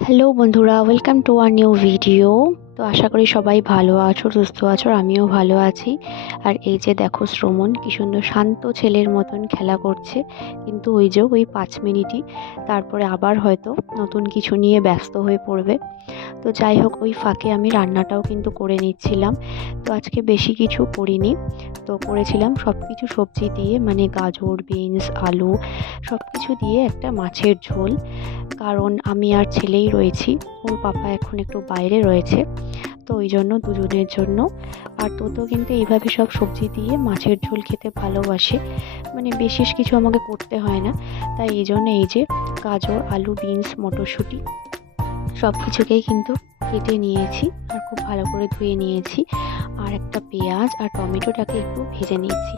Hello বন্ধুরা, welcome to our new video. তো আশা করি সবাই ভালো আছো, সুস্থ আছো, আর আমিও ভালো আছি। আর এই যে দেখো, শ্রমণ কি সুন্দর শান্ত ছেলের মতন খেলা করছে। কিন্তু ওই 5 মিনিটই, তারপরে আবার হয়তো নতুন কিছু নিয়ে ব্যস্ত হয়ে পড়বে। তো যাই হোক, ওই ফাঁকে আমি রান্নাটাও কিন্তু করে নিচ্ছিলাম। তো আজকে বেশি কিছু করিনি, তো করেছিলাম সব কিছু সবজি দিয়ে, মানে গাজর, বিনস, আলু সব কিছু দিয়ে একটা মাছের ঝোল। কারণ আমি আর ছেলেই রয়েছি, ওর পাপা এখন একটু বাইরে রয়েছে, তো ওই জন্য দুজনের জন্য। আর তো কিন্তু এইভাবে সব সবজি দিয়ে মাছের ঝোল খেতে ভালোবাসে, মানে বিশেষ কিছু আমাকে করতে হয় না। তাই এই জন্য এই যে গাজর, আলু, বিনস, মটরশুঁটি সব কিছুকেই কিন্তু কেটে নিয়েছি আর খুব ভালো করে ধুয়ে নিয়েছি। আর একটা পেঁয়াজ আর টমেটোটাকে একটু ভেজে নিয়েছি।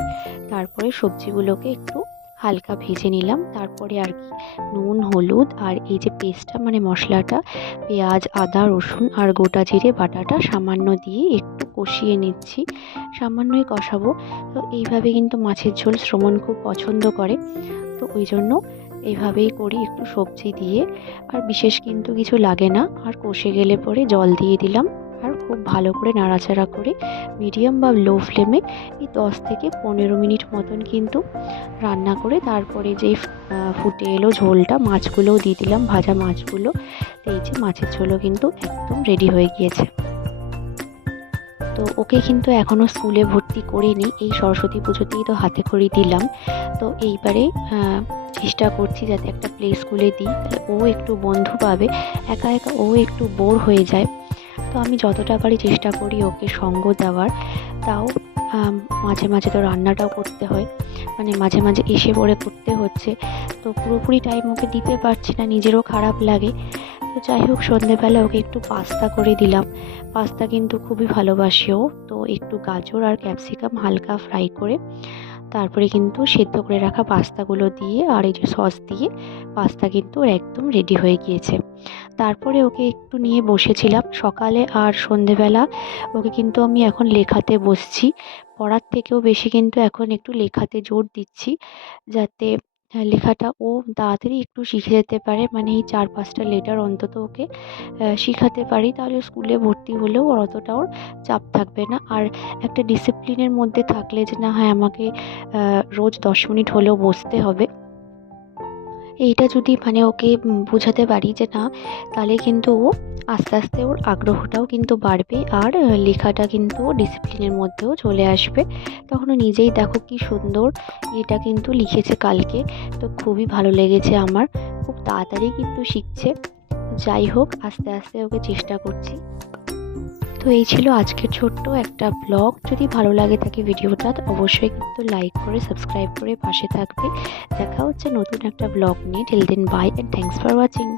তারপরে সবজিগুলোকে একটু হালকা ভেজে নিলাম। তারপরে আর কি নুন, হলুদ আর এই যে পেস্টটা, মানে মশলাটা, পেঁয়াজ, আদা, রসুন আর গোটা জিরে বাটাটা সামান্য দিয়ে একটু কষিয়ে নিচ্ছি। সামান্যই কষাবো। তো এইভাবে কিন্তু মাছের ঝোল শ্রমণ খুব পছন্দ করে, তো ওই জন্য এইভাবেই করি, একটু সবজি দিয়ে। আর বিশেষ কিন্তু কিছু লাগে না। আর কষে গেলে পরে জল দিয়ে দিলাম, আর খুব ভালো করে নাড়াচাড়া করে মিডিয়াম বা লো ফ্লেমে এই 10 থেকে 15 মিনিট মতন কিন্তু রান্না করে তারপরে যেই ফুটে এলো ঝোলটা, মাছগুলোও দিয়ে দিলাম, ভাজা মাছগুলো। তো এই যে মাছের ঝোলও কিন্তু একদম রেডি হয়ে গিয়েছে। তো ওকে কিন্তু এখনও স্কুলে ভর্তি করিনি, এই সরস্বতী পুজোতেই তো হাতে খড়ি দিলাম। তো এইবারে চেষ্টা করছি যাতে একটা প্লে স্কুলে দিই, তাহলে ও একটু বন্ধু পাবে। একা একা ও একটু বোর হয়ে যায়, তো আমি যতটা পারি চেষ্টা করি ওকে সঙ্গ দেওয়ার। তাও মাঝে মাঝে তো রান্নাটাও করতে হয়, মানে মাঝে মাঝে এসে পড়ে করতে হচ্ছে, তো পুরোপুরি টাইম ওকে দিতে পারছি না, নিজেরও খারাপ লাগে। তো যাই হোক, সন্ধেবেলা ওকে একটু পাস্তা করে দিলাম। পাস্তা কিন্তু খুবই ভালোবাসি ও। তো একটু গাজর আর ক্যাপসিকাম হালকা ফ্রাই করে তারপরে কিন্তু সেদ্ধ করে রাখা পাস্তাগুলো দিয়ে আর এই যে সস দিয়ে পাস্তা কিন্তু ওর একদম রেডি হয়ে গিয়েছে। তারপরে ওকে একটু নিয়ে বসেছিলাম সকালে আর সন্ধেবেলা। ওকে কিন্তু আমি এখন লেখাতে বসছি, পড়ার থেকেও বেশি কিন্তু এখন একটু লেখাতে জোর দিচ্ছি, যাতে লেখাটা ও তাড়াতাড়ি একটু শিখে যেতে পারে, মানে এই 4-5টা লেটার অন্তত ওকে শিখাতে পারি, তাহলে স্কুলে ভর্তি হলেও ওর অতটা ওর চাপ থাকবে না। আর একটা ডিসিপ্লিনের মধ্যে থাকলে যে না, হ্যাঁ আমাকে রোজ 10 মিনিট হলেও বসতে হবে, এইটা যদি মানে ওকে বোঝাতে পারি যে না, তাহলে কিন্তু ও আস্তে আস্তে ওর আগ্রহটাও কিন্তু বাড়বে, আর লেখাটা কিন্তু ডিসিপ্লিনের মধ্যেও চলে আসবে। তখন ও নিজেই দেখো কি সুন্দর এটা কিন্তু লিখেছে কালকে, তো খুবই ভালো লেগেছে আমার। খুব তাড়াতাড়ি কিন্তু শিখছে। যাই হোক, আস্তে আস্তে ওকে চেষ্টা করছি। তো এই ছিল আজকের ছোট্ট একটা ব্লগ। যদি ভালো লাগে থাকে ভিডিওটা, তো অবশ্যই কিন্তু লাইক করে সাবস্ক্রাইব করে পাশে থাকবে। দেখা হচ্ছে নতুন একটা ব্লগ নিয়ে। Till then bye and thanks for watching.